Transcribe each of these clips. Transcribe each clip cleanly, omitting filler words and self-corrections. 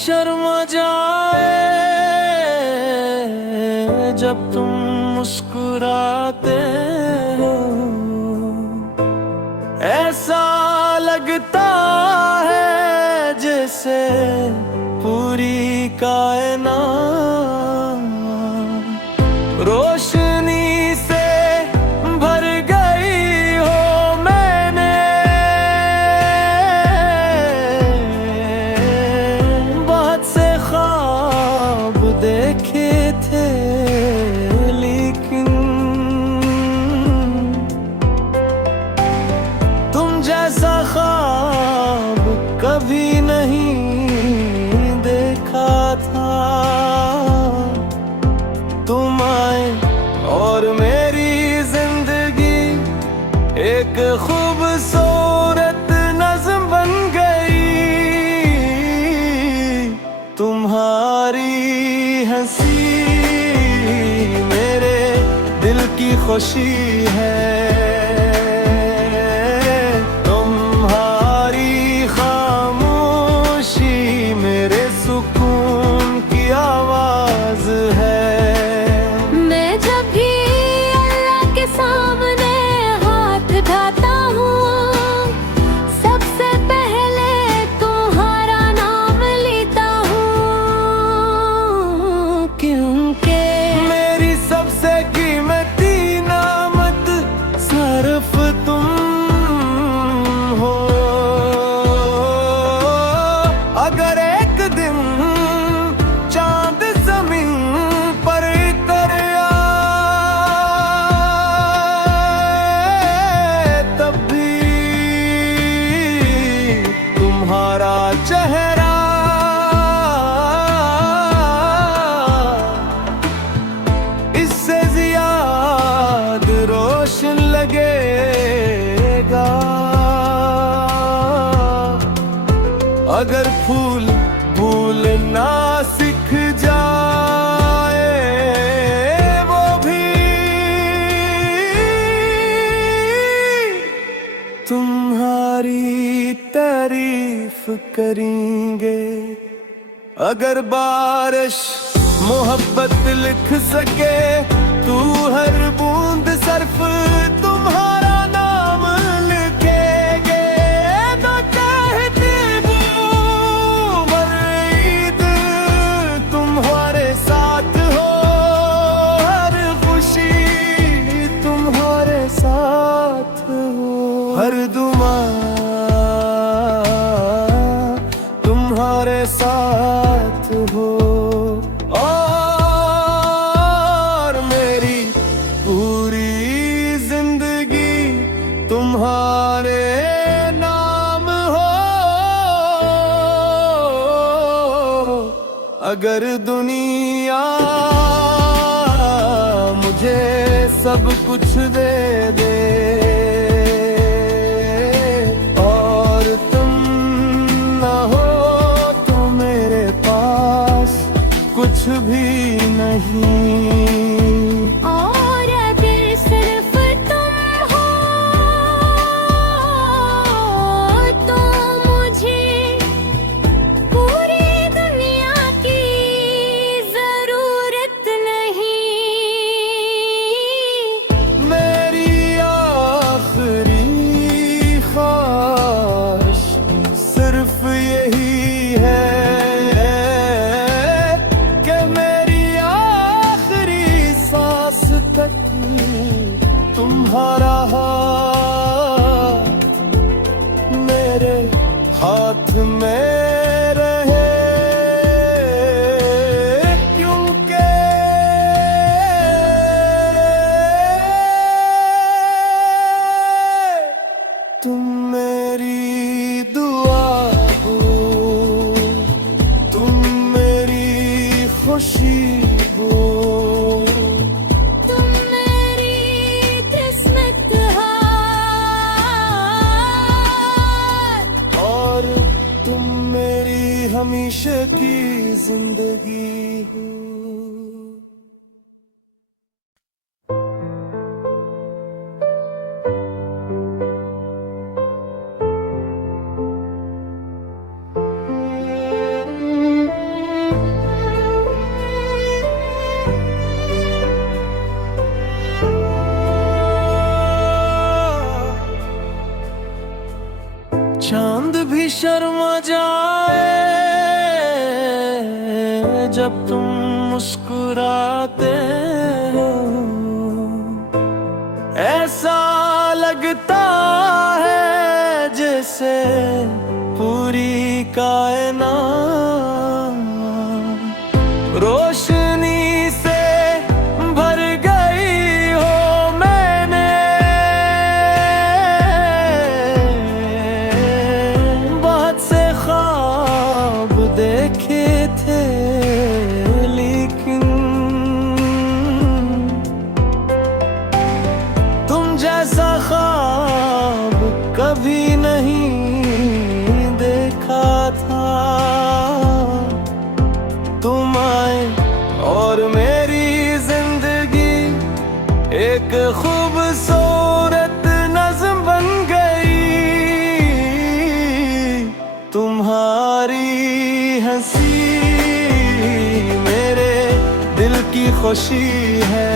शर्मा जाए जब तुम मुस्कुराते हो। ऐसा लगता है जैसे पूरी कायनात रोशनी से भर गई हो। मैंने बहुत से ख्वाब देखे थे, लेकिन तुम जैसा ख्वाब कभी नहीं देखा था। तुम आए और मेरी जिंदगी एक खूबसूरत नज़्म बन गई। तुम्हारी हंसी मेरे दिल की खुशी है। तुम्हारी खामोशी मेरे सुकून की आवाज है। मैं जब भी अल्लाह के सामने हाथ उठाता हूँ, सबसे पहले तुम्हारा नाम लेता हूँ, क्योंकि मेरी सबसे कीमती नामत सिर्फ तुम हो। अगर एक दिन चांद जमीन पर उतर आए, तब भी तुम्हारा चेहरा इससे ज्यादा रोशन लगेगा। अगर फूल भूलना सीख जाए वो भी, तुम्हारी तारीफ करेंगे। अगर बारिश मोहब्बत लिख सके, तू हर बूंद सर्फ तुम्हारा नाम लिखेगे। तो कहती ईद तुम्हारे साथ हो, हर खुशी तुम्हारे साथ हो, हर दुआ तुम्हारे साथ हो। और मेरी पूरी जिंदगी तुम्हारे नाम हो। अगर दुनिया मुझे सब कुछ दे दे और तुम ना हो तो मेरे पास कुछ भी नहीं। और अगर सिर्फ तुम हो तो मुझे पूरी दुनिया की जरूरत नहीं। मेरी आखिरी ख्वाहिश सिर्फ यही है कि मेरी आखिरी सांस तक तुम्हारा हाथ मेरे हाथ में रहे। क्योंकि तुम मेरी दुआ हो, तुम मेरी खुशी हो। तुम मेरी किस्मत हार, और तुम मेरी हमेशा की जिंदगी हो। लगता है जैसे पूरी कायनात रोशनी से भर गई हो। मैंने बहुत से ख्वाब देखे थे, लेकिन तुम जैसा ख्वाब कभी नहीं देखा था। तुम आए और मेरी जिंदगी एक खूबसूरत नज़्म बन गई। तुम्हारी हंसी मेरे दिल की खुशी है।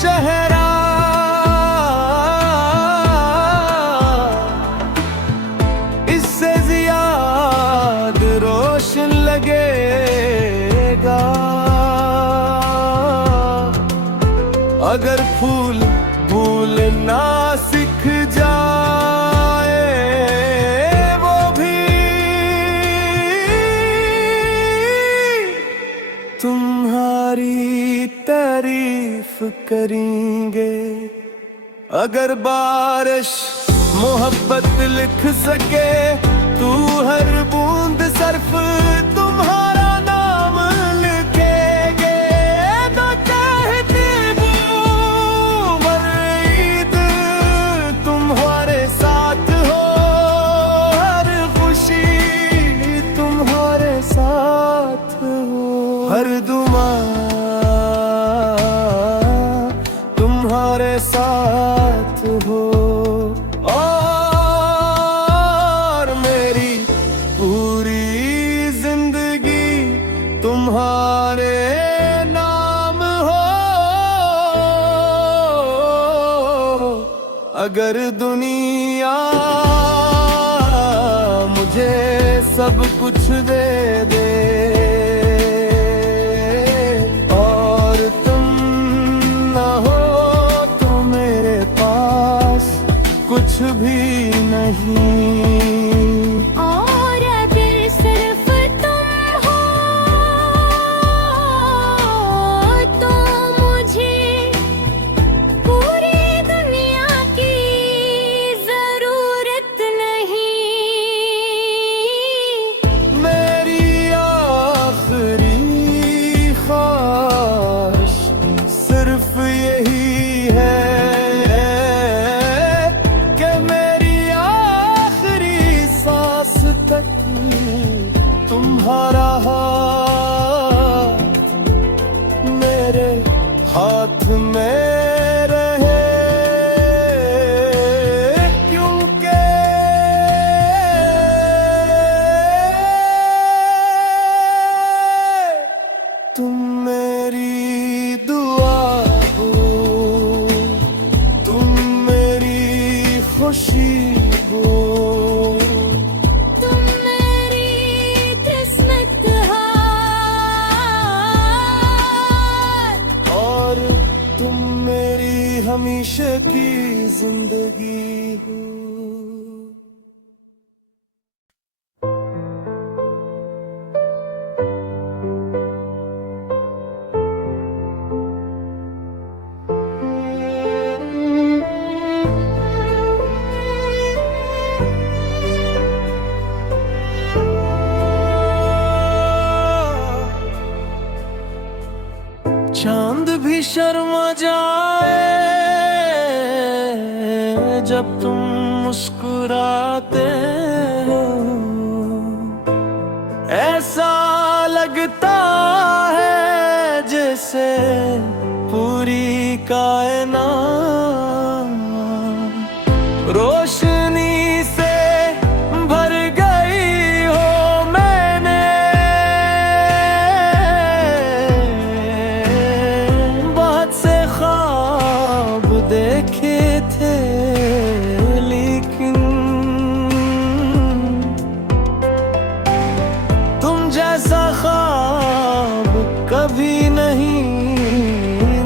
चेहरा इससे ज़्यादा रोशन लगेगा। अगर फूल भूलना सीख जाए वो भी, तुम्हारी तारीफ करेंगे। अगर बारिश मोहब्बत लिख सके, तू हर बूंद सर्फ तुम्हारा नाम लिखेंगे। तो कहती वो ईद तुम्हारे साथ हो, हर खुशी तुम्हारे साथ हो, हर दुआ तुम्हारे साथ हो। और मेरी पूरी जिंदगी तुम्हारे नाम हो। अगर दुनिया मुझे सब कुछ दे दे कुछ भी नहीं, और अगर सिर्फ तुम हो तो मुझे पूरी दुनिया की जरूरत नहीं। मेरी आखिरी ख्वाहिश सिर्फ यही है, तुम्हारा हाथ मेरे हाथ में रहे। क्योंकि तुम मेरी दुआ हो, तुम मेरी खुशी हो। हमेशा की जिंदगी हो। चांद भी शर्मा जाए जब तुम मुस्कुराते हो। ऐसा लगता है जैसे पूरी कायनात रोशनी से भर गई हो। मैंने बहुत से ख्वाब देखे थे, लेकिन तुम जैसा ख्वाब कभी नहीं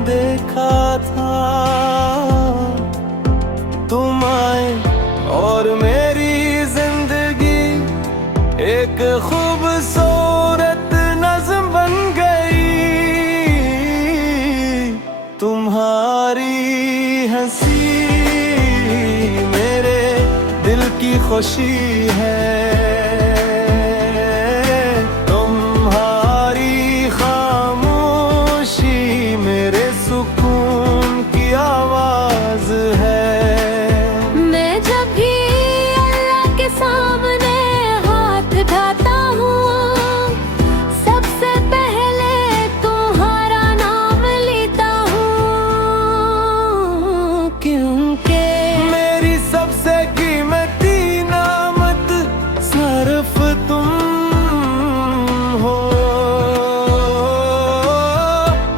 देखा था। तुम आए और मेरी जिंदगी एक खूबसूरत नज़्म बन गई। तुम्हारी हंसी मेरे दिल की खुशी है। तुम्हारी खामोशी मेरे सुकून की आवाज है। मैं जब भी अल्लाह के सामने हाथ उठाता हूँ, सबसे पहले तुम्हारा नाम लेता हूँ, क्योंकि मेरी सबसे कीमती नामत सिर्फ तुम हो।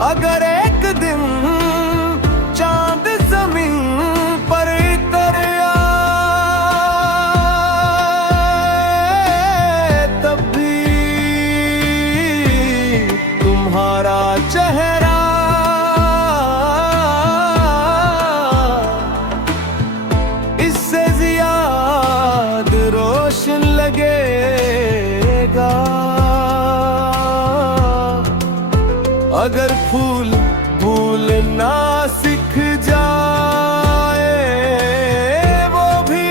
अगर एक दिन चांद जमीन पर उतर आए, तब भी तुम्हारा चेहरा इससे ज्यादा रोशन लगेगा। अगर फूल भूलना सीख जाए वो भी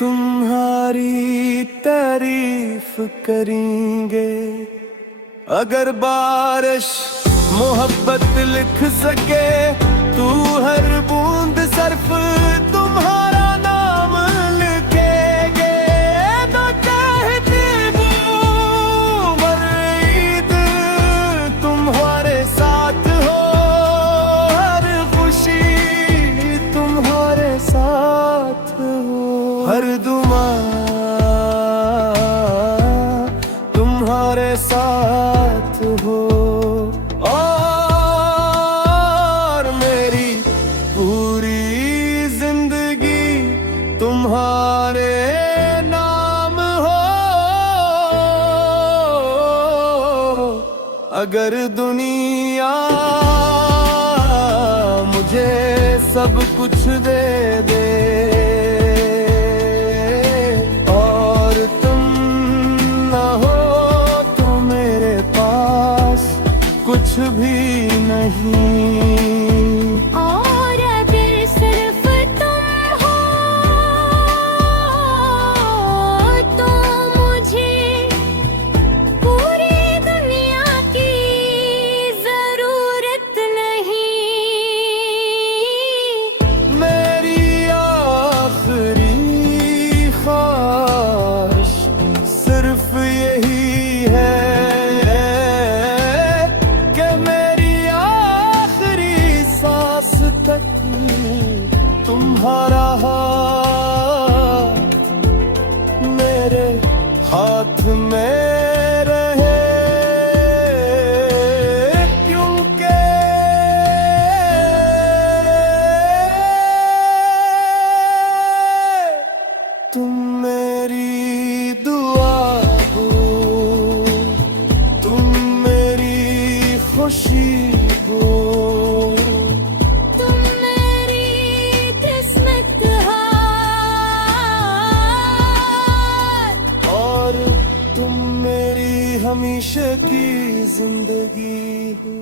तुम्हारी तारीफ करेंगे। अगर बारिश मोहब्बत लिख सके, तू हर बूंद सर्फ तुम्हारा नाम लिखेगे। तो चाहती हूँ हर ईद तुम्हारे साथ हो, हर खुशी तुम्हारे साथ हो, हर दुआ तुम्हारे साथ हो। और मेरी पूरी जिंदगी तुम्हारे नाम हो। अगर दुनिया मुझे सब कुछ दे दे और तुम ना हो तो मेरे पास कुछ भी नहीं। और अगर सिर्फ तुम हो तो मुझे पूरी दुनिया की जरूरत नहीं। मेरी आखिरी ख्वाहिश सिर्फ यही है कि मेरी आखिरी सांस तक तुम्हारा हाथ मेरे हाथ में रहे। क्योंकि तुम मेरी दुआ हो, तुम मेरी खुशी हो। तुम मेरी किस्मत हो और तुम मेरी हमेशा की जिंदगी हो।